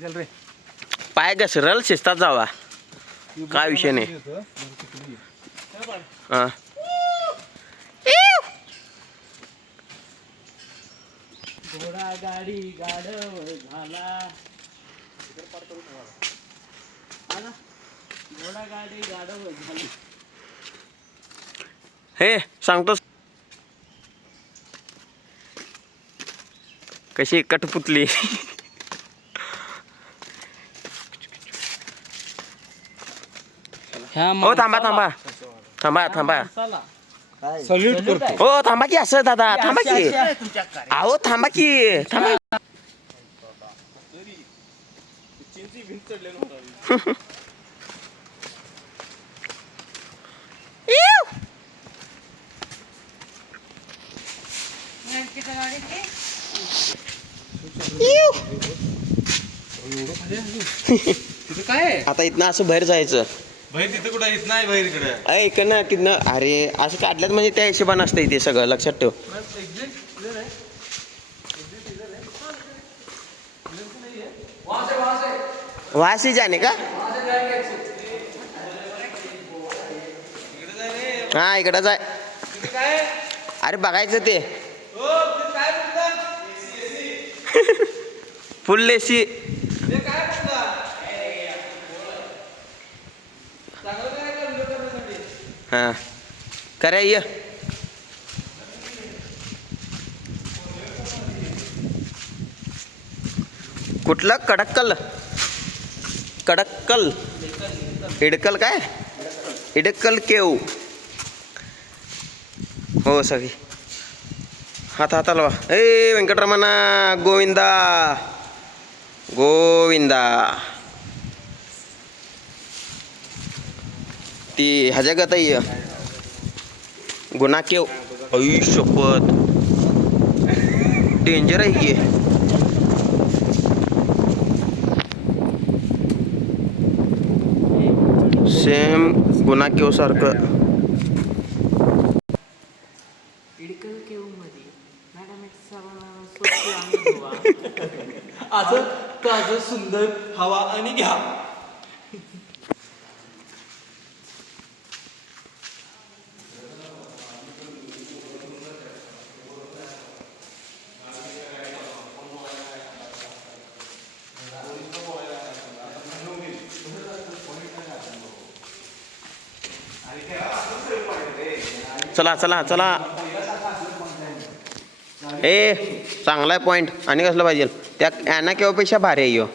पाय घसरल शिस्तात जावा, काय विषय नाही. हा घोडा गाडी गाडव झाला, घोडा गाडी गाडव झाली. हे सांगतोस कशी कठपुतली. हो थांबा थांबा थांबा थांबा. सल्यूट करतो. हो थांबा की असं दादा, थांबा की. अहो थांबा की, थांबा. काय आता इथनं असं बाहेर जायचं. बाहेर तिथं कुठं येत नाही, बाहेर इकडे इकडनं तिथनं. अरे असं काढल्यात म्हणजे त्या हिशोबानं असतं इथे सगळं, लक्षात ठेव. वासी जाणे का? हा इकडं जाय. अरे बघायचं ते फुल एसी. हा करा ये. कुठलं कडक्कल? कडक्कल इडकल काय? इडक्कल केव. हो सगळी हात हाताला वा. ए व्यंकटरमणा गोविंदा गोविंदा. ती ह्याच्यागत आहे गुन्हा केव. शपथ डेंजर आहे की. सेम गुन्हा केव सारखं. असं ताजं सुंदर हवा आणि घ्या. चला चला चला. ए चांगला आहे पॉईंट. आणि कसलं पाहिजे त्या यांना केव्हा पेक्षा भारी आहे.